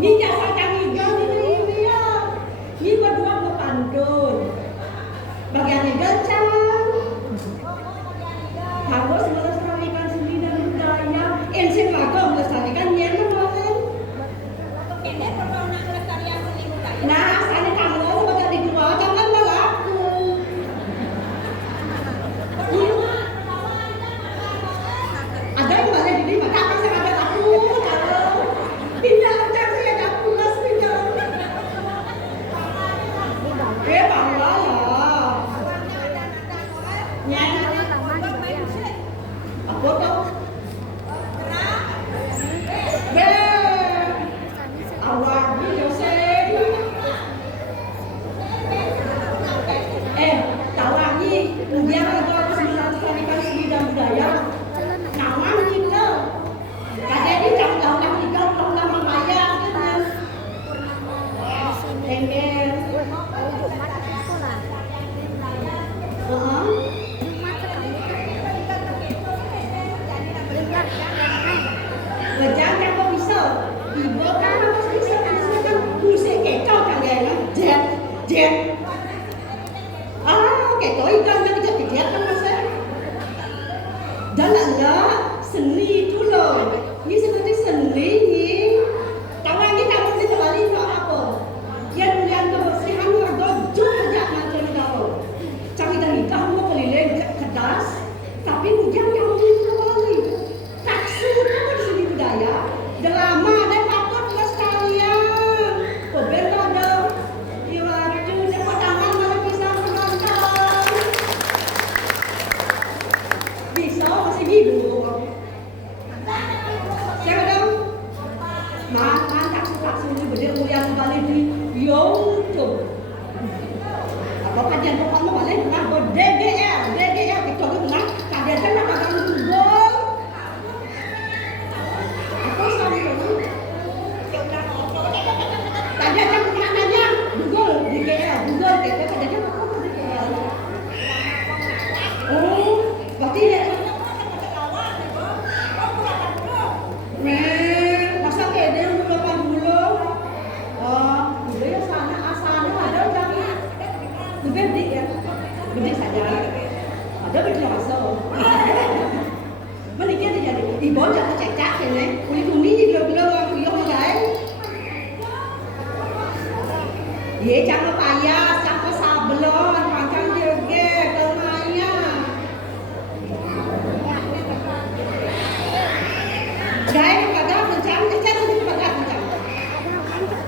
Nyi jasa kami ini ya. Nyi berdua ngepantun. Bagian gancang. Harus melestarikan seni dan budaya. Insya Allah melestarikan nyen kan. Ini perlu nak kelestarian seni budaya. Nah, asalnya kamu sebagai di dua jangan berlaku. Ada yang balik di mana? Apa sih ada aku? Pindah aja sih ada aku mas pindah. Bawah lah. Nyana. Apa tuh? Awak ni Joseph. Tawang ni dia kalau harus melestarikan seni dan budaya. Nawang ni ke? Kadang ni tahun-tahun tiga tahun maya kan. Tengel. Bejang kan kok bisa? Ibu kan harus bisa kan musik kekau kan ya, jet. Kekau ikan yang kejap-kejap kan masa. Dan enggak seni itu loh. Ini seperti seni ni. Kawan ni kamu ni kembali untuk apa? Yang kebersihan warga jauh saja macam kau. Cari dari kamu keliling kertas, tapi hujan kamu itu kembali. Taksu itu seni budaya. Drama dan patut pelestarian. Pemerintah dong. Iwaju dapat tangan mana bisa menonton. Bisa masih hidup. Siapa dong? Makan taksu ini berdiri mulia kembali di YouTube. Apa kajian pokok mau balik pernah buat DGL kita pernah kajian kan nak makan Google. Apa sama itu? Kajian kan pernah nanya Google DGL kita kajian kan apa DGL? Oh, berarti masa kayak dia umur 80. Udah ya sana asalnya ada jangan. Gede ya, gede saja. Ada betul masa. Menikah tu jadi. Ibu jangan cecak ni. Kulit gila-gila aku yang mulai. Ye jangan payah, jangan sablon, macam juga kelmanya. Gaya kagak macam cecak tu kagak macam.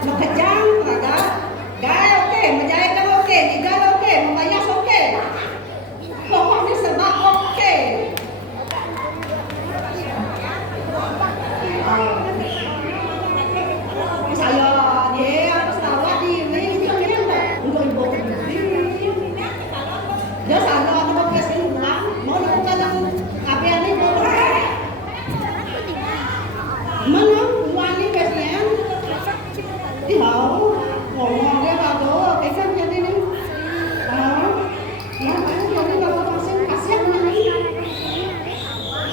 Makajang kagak. Gaya okey, menjaya kan okey, digal okey, membayar okey. Pokoknya serba okey. Saya dia harus rawat diri, untuk ibu sendiri. Dia salah kalau kasih ulang, mau lakukan apa yang ini boleh. Mana uang ni biasanya? Ngomong dia bagus, pesan jadi ni. Yang mana jadi bagus pasien kasihan mana?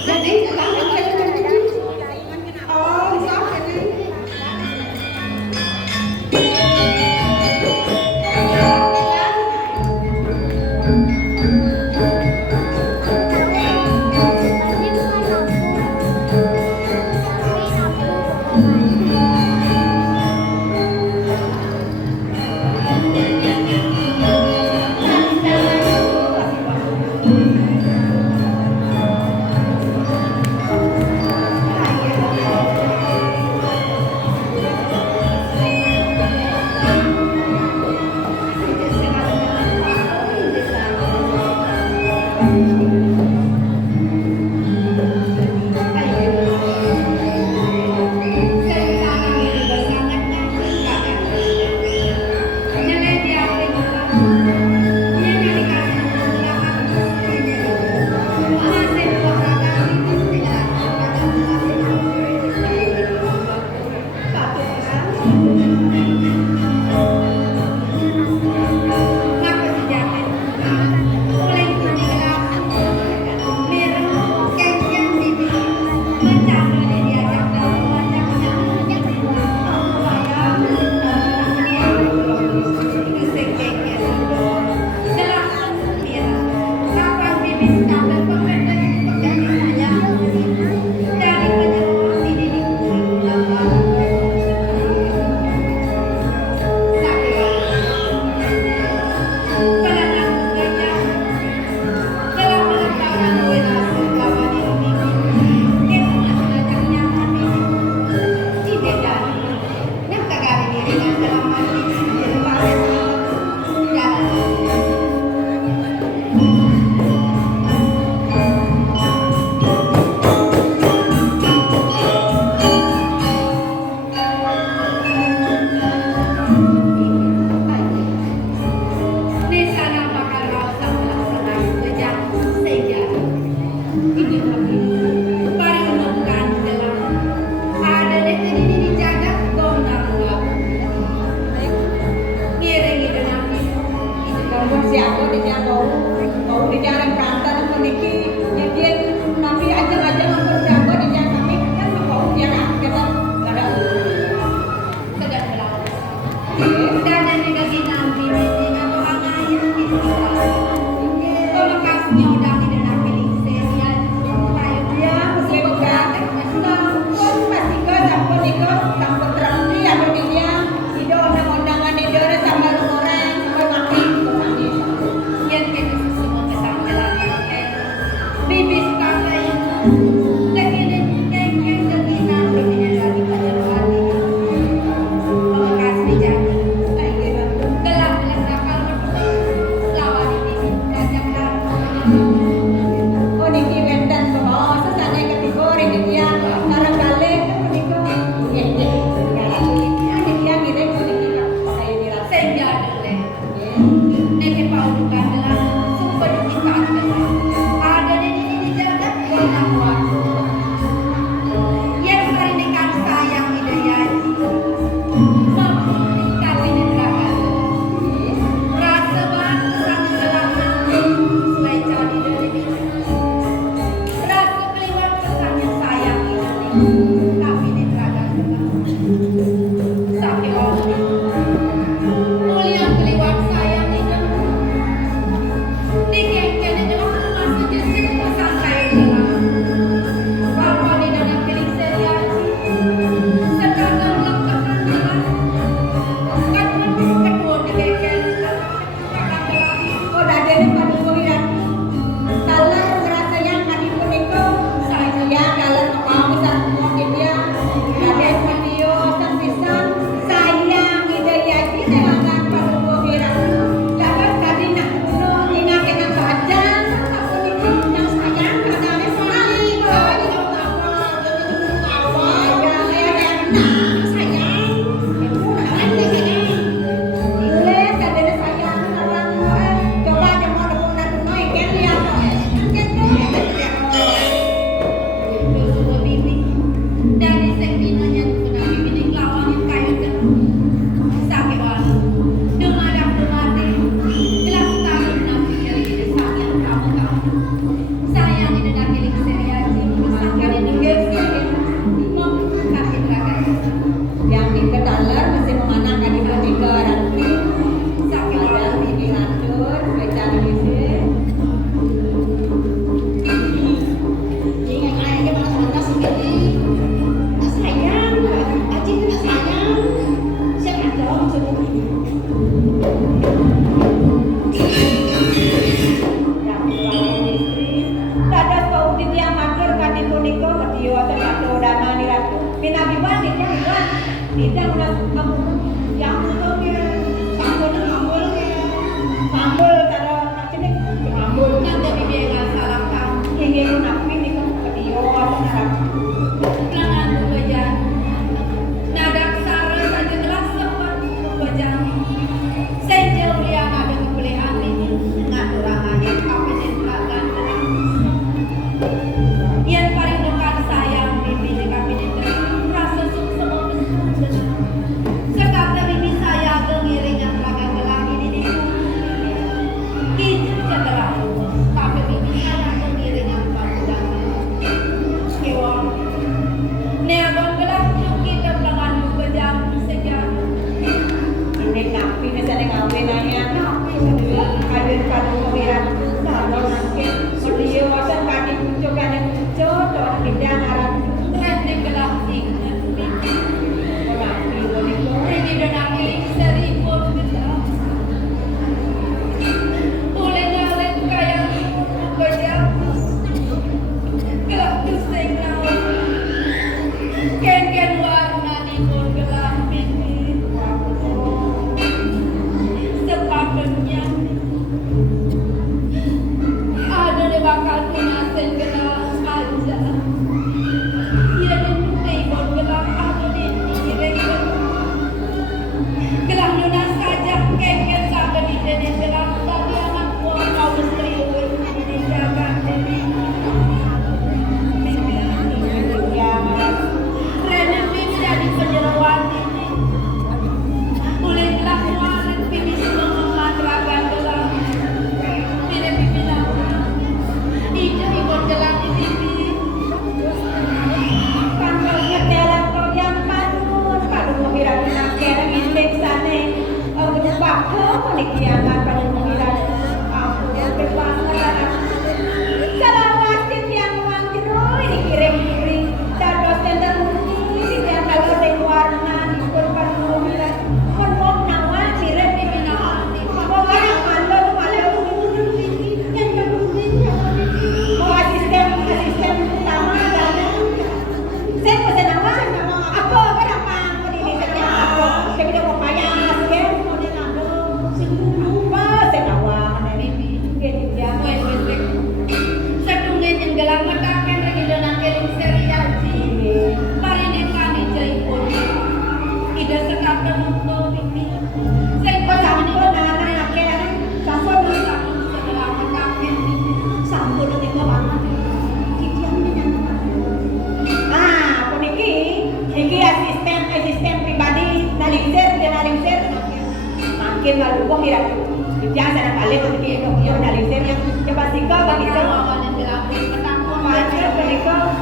Jadi dalam kerja jadi. Sampai ni.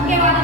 Kewan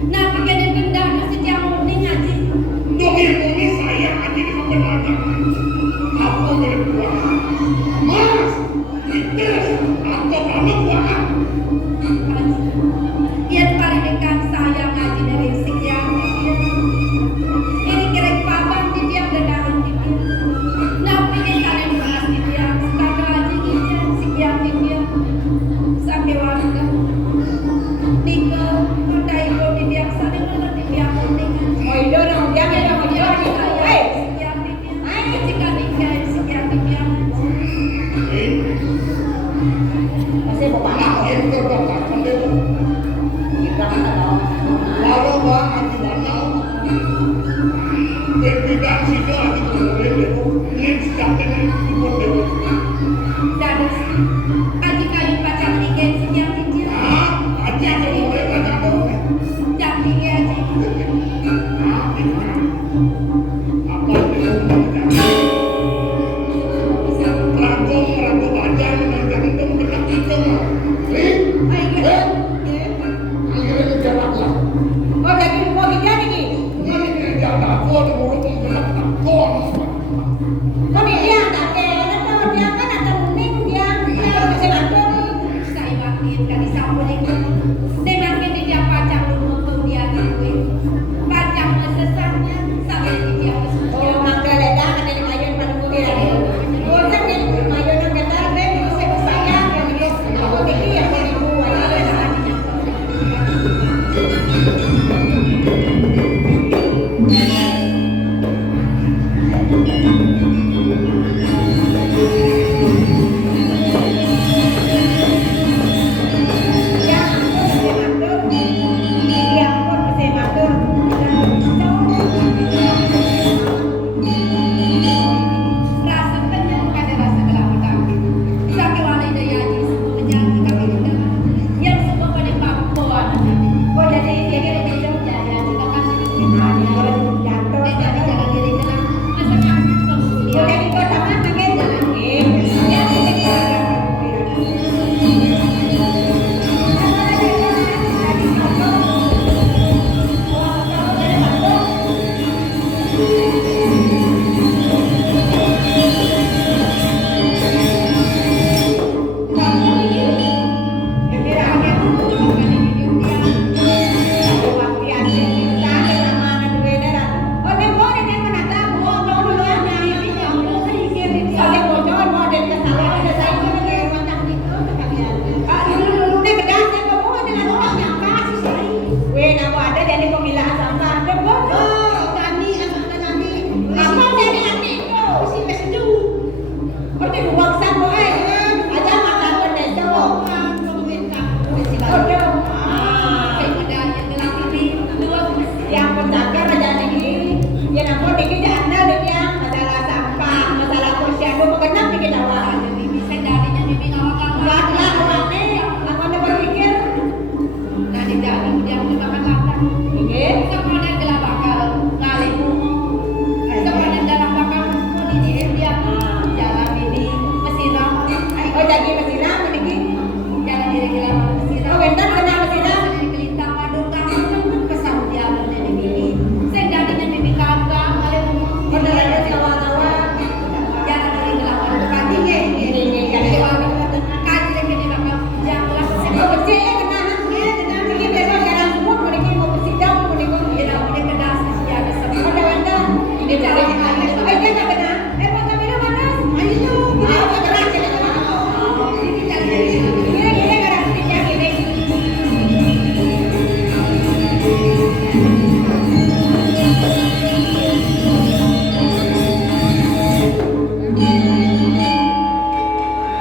Nabi kena gendang sejak murni ngaji. Dongeng ini saya aja di kebenaran. Apa boleh buat? Mas, kita apa kamu buat? Yang paling dekat saya ngaji dari sekian dia. Ini kira papan di dia gendangan di dia. Nabi kita yang bahas di dia. Sekarang ngaji dia sekian di dia. Sampai warga. Nika kota ibu di dia sana malah di dia kuningan. Oh, itu dong, jangan dong, jangan dong. Hei, Sekian di dia. Ketika dia sekian di dia. masih mau Anak itu berkata dia. Kita kan tahu. Walau banget di mana. Berbeda sih dia di kemudian itu. Ini sedang ini pun dia. Dadas. Aji kayu pacar niken sekian di dia. Aja kalau mereka tahu. Jam tiga aja. Apa dia ragu baca menandakan itu benak itu. Akhirnya jalan lah. Oh, jadi mau gimana nih? Ini dia tak boleh